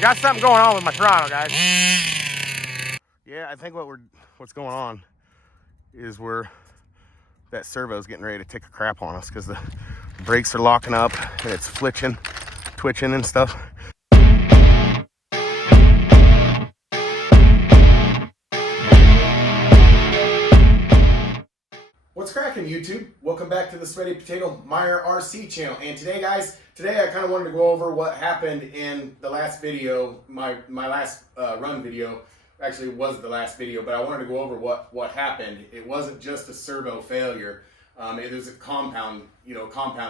Got something going on with my throttle, guys. Yeah, I think what's going on is that servo's getting ready to take a crap on us because the brakes are locking up and it's twitching and stuff. What's cracking, YouTube? Welcome back to the Sweaty Potato Meyer RC channel. And today, guys, I kind of wanted to go over what happened in the last video, my last run video. Actually, it was the last video, but I wanted to go over what happened. It wasn't just a servo failure. It was a compound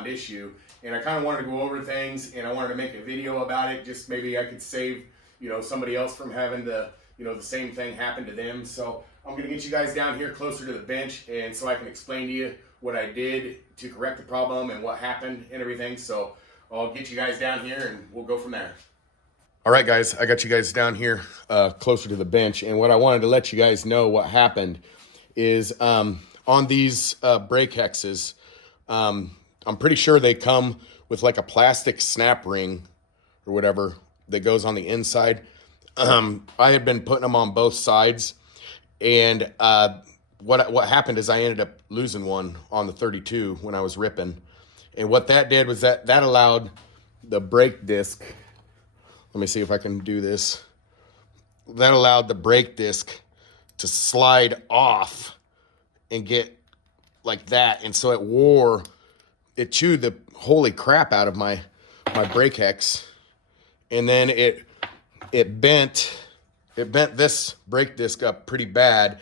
issue. And I kind of wanted to go over things, and I wanted to make a video about it. Just maybe I could save, somebody else from having the same thing happen to them. So I'm going to get you guys down here closer to the bench, and so I can explain to you what I did to correct the problem and what happened and everything. So I'll get you guys down here and we'll go from there. All right, guys, I got you guys down here closer to the bench, and what I wanted to let you guys know what happened is on these brake hexes, I'm pretty sure they come with like a plastic snap ring or whatever that goes on the inside. I had been putting them on both sides, and what happened is I ended up losing one on the 32 when I was ripping. And what that did was that allowed the brake disc, let me see if I can do this. That allowed the brake disc to slide off and get like that. And so it chewed the holy crap out of my brake hex. And then it bent this brake disc up pretty bad.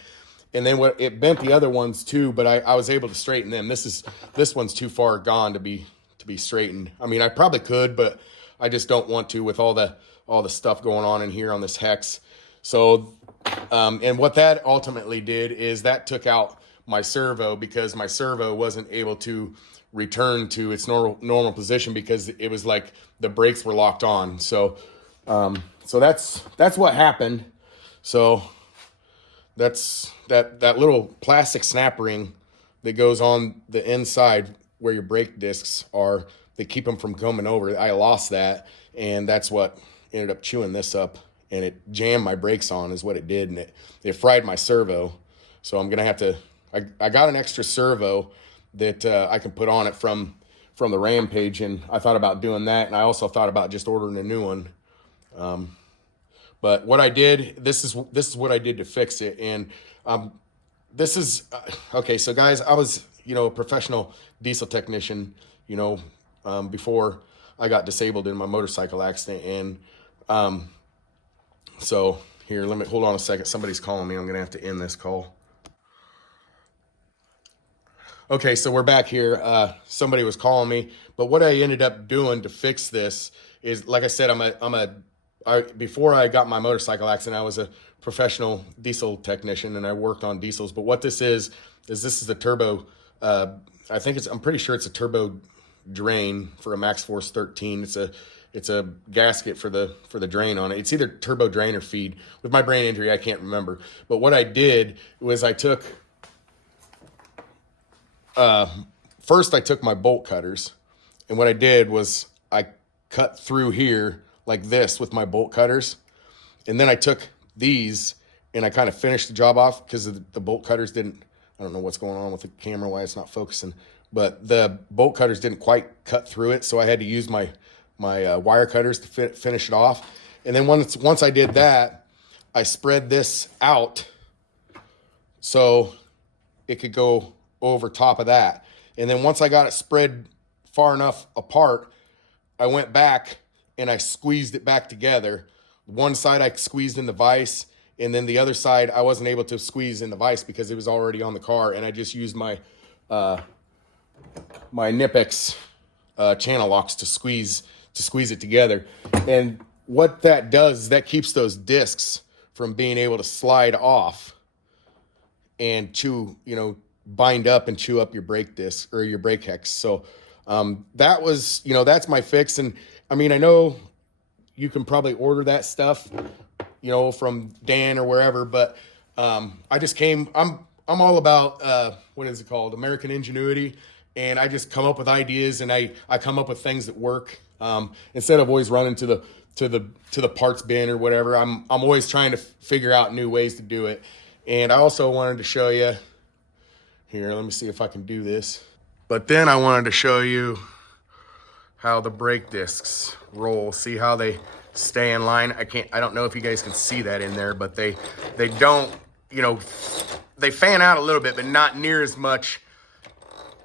And then it bent the other ones too, but I was able to straighten them. This one's too far gone to be straightened. I mean, I probably could, but I just don't want to with all the stuff going on in here on this hex. So, and what that ultimately did is that took out my servo, because my servo wasn't able to return to its normal position because it was like the brakes were locked on. So that's what happened. So that's that little plastic snap ring that goes on the inside where your brake discs are, they keep them from coming over. I lost that, and that's what ended up chewing this up, and it jammed my brakes on is what it did, and it fried my servo. So I'm gonna have to, I got an extra servo that I can put on it from the Rampage, and I thought about doing that, and I also thought about just ordering a new one. But what I did, this is what I did to fix it. And this is, okay, so guys, I was, a professional diesel technician, before I got disabled in my motorcycle accident. And so here, hold on a second. Somebody's calling me. I'm going to have to end this call. Okay, so we're back here. Somebody was calling me, but what I ended up doing to fix this is, like I said, before I got my motorcycle accident, I was a professional diesel technician, and I worked on diesels. But what this is this is the turbo. I'm pretty sure it's a turbo drain for a Max Force 13. It's a gasket for the drain on it. It's either turbo drain or feed. With my brain injury, I can't remember. But what I did was I took my bolt cutters, and what I did was I cut through here like this with my bolt cutters. And then I took these and I kind of finished the job off because the bolt cutters didn't, I don't know what's going on with the camera, why it's not focusing, but the bolt cutters didn't quite cut through it. So I had to use my wire cutters to finish it off. And then once I did that, I spread this out so it could go over top of that. And then once I got it spread far enough apart, I went back and I squeezed it back together. One side I squeezed in the vise, and then the other side I wasn't able to squeeze in the vise because it was already on the car, and I just used my Nipex channel locks to squeeze it together. And what that does is that keeps those discs from being able to slide off and bind up and chew up your brake disc or your brake hex. So that was, that's my fix. And I mean, I know you can probably order that stuff, from Dan or wherever, but I just I'm all about, what is it called? American ingenuity. And I just come up with ideas, and I come up with things that work. Instead of always running to the parts bin or whatever. I'm always trying to figure out new ways to do it. And I also wanted to show you here. Let me see if I can do this. But then I wanted to show you how the brake discs roll. See how they stay in line? I don't know if you guys can see that in there, but they don't, you know, they fan out a little bit, but not near as much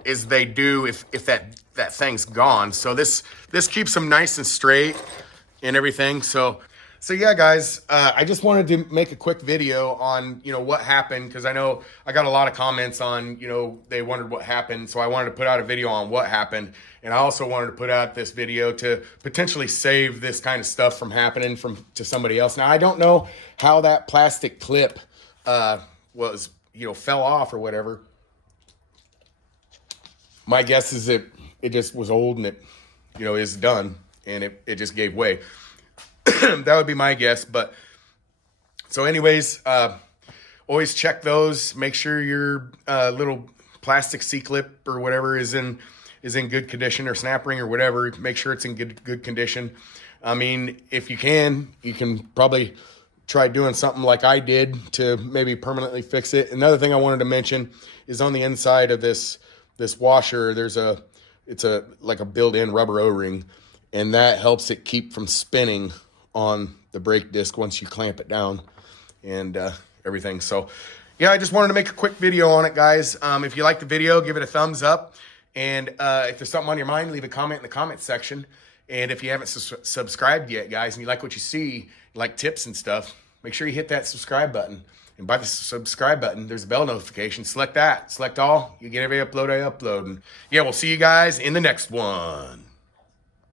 as they do if that thing's gone. So this keeps them nice and straight and everything. So yeah, guys, I just wanted to make a quick video on, you know, what happened, because I know I got a lot of comments on, you know, they wondered what happened. So I wanted to put out a video on what happened. And I also wanted to put out this video to potentially save this kind of stuff from happening to somebody else. Now, I don't know how that plastic clip was, you know, fell off or whatever. My guess is it just was old and it, you know, is done and it just gave way. That would be my guess. But so anyways, always check those. Make sure your little plastic C-clip or whatever is in good condition, or snap ring or whatever. Make sure it's in good condition. I mean, if you can probably try doing something like I did to maybe permanently fix it. Another thing I wanted to mention is on the inside of this washer, it's like a built-in rubber O-ring, and that helps it keep from spinning on the brake disc once you clamp it down and everything. So yeah, I just wanted to make a quick video on it, guys. If you like the video, give it a thumbs up. And if there's something on your mind, leave a comment in the comment section. And if you haven't subscribed yet, guys, and you like what you see, you like tips and stuff, make sure you hit that subscribe button. And by the subscribe button, there's a bell notification. Select that. Select all. You get every upload I upload. And yeah, we'll see you guys in the next one.